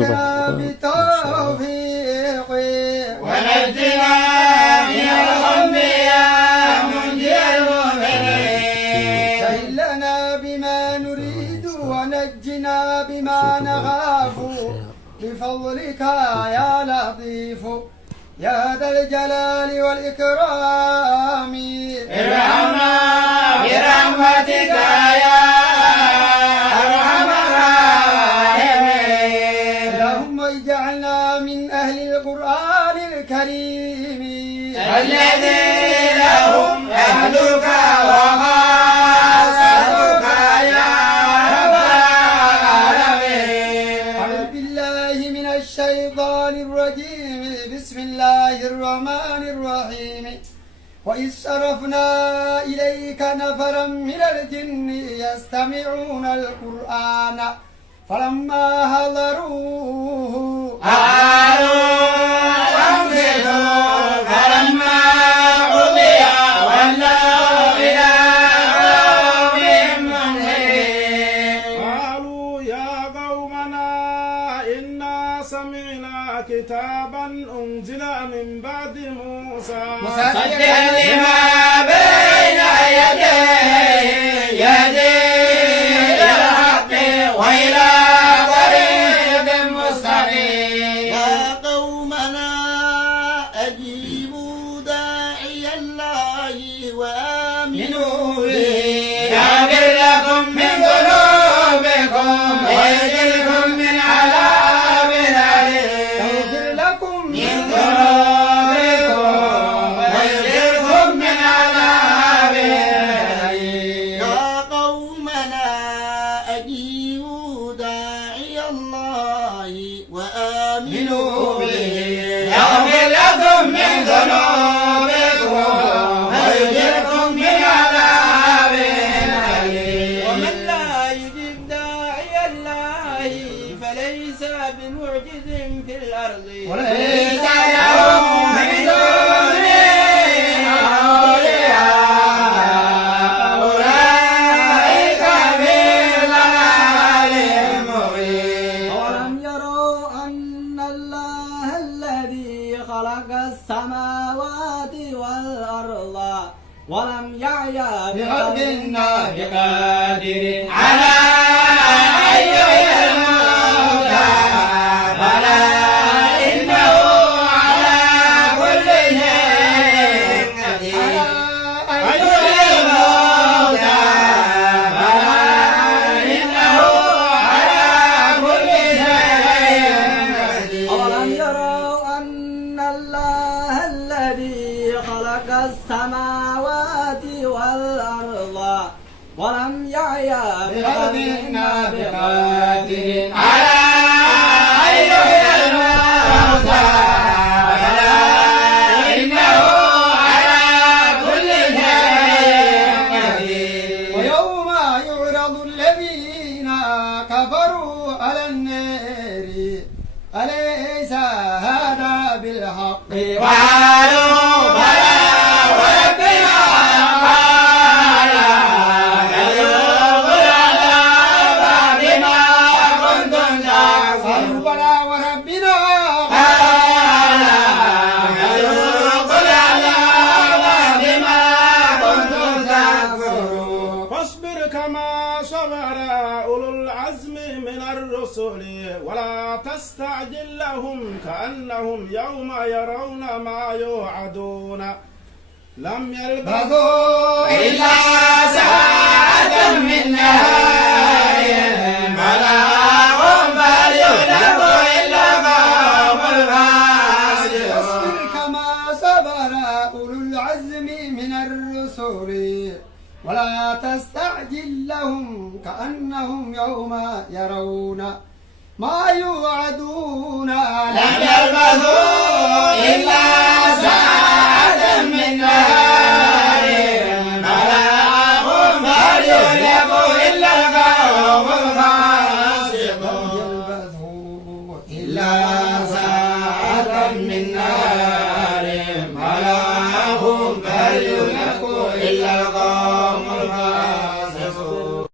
وفقنا بتوفيقه ونجنا من الغم يا منجي المؤمنين سهل لنا بما نريد ونجنا بما نخاف بفضلك يا لطيف يا ذا الجلال والإكرام ارحمنا برحمتك يا أرحم الراحمين اللهم اجعلنا من أهل القرآن الكريم الذي لهم أهلك وخاصتك يا رب العالمين أعوذ بالله من الشيطان الرجيم بسم الله الرحمن الرحيم وإذ صرفنا إليك نفرا من الجن يستمعون القرآن فلما حضروه قالوا أنصتوا فلما قضي ولوا إلى قومهم منذرين قالوا يا قومنا إنا سمعنا كتابا أنزل من بعد موسى مصدقا لما بين يديه يهدي إلى الحق وإلى طريق مستقيم يا قومنا أجيبوا داعي الله وآمنوا به يغفر لكم من ذنوبكم ويجركم من عذاب أليم يغفر لكم من ذنوبكم ويجركم من عذاب أليم يا قومنا أجيبوا داعي الله وآمنوا به يغفر لكم من ذنوبكم ويجركم من عذاب أليم ومن لا يجب داعي الله فليس بمعجز في الأرض ليس لهم من دونه أولياء أولئك في ضلال مبين أولم يروا أن الله الذي خلق السماوات والأرض ولم يعي بخلقنا بقادر على أن يحيي الموتى بلى إنه على كل شيء قدير أن يحيي الموتى بلى إنه على كل شيء قدير أولم يروا أن الله الذي خلق السماوات والأرض ولم يعي بخلقنا بقادر على أن يحيي الموتى بلى إنه على كل شيء قدير ويوم يعرض الذين كفروا على النار أليس هذا بالحق قالوا بلى وربنا قال فذوقوا العذاب بما كنتم تكفرون بلى وربنا قال فذوقوا العذاب بما كنتم تكفرون فاصبر كما صبر أولو العزم من الرسل ولا تستعجل لهم كأنهم يوم يرون ما يوعدون لم يلبثوا إلا ساعة من نهار بلاغ فليهلك إلا قوم الفاسقون واصبر كما صبر أولو العزم من الرسل ولا تستعجل لهم كأنهم يوم يرون ما يوعدون لم يلبثوا إلا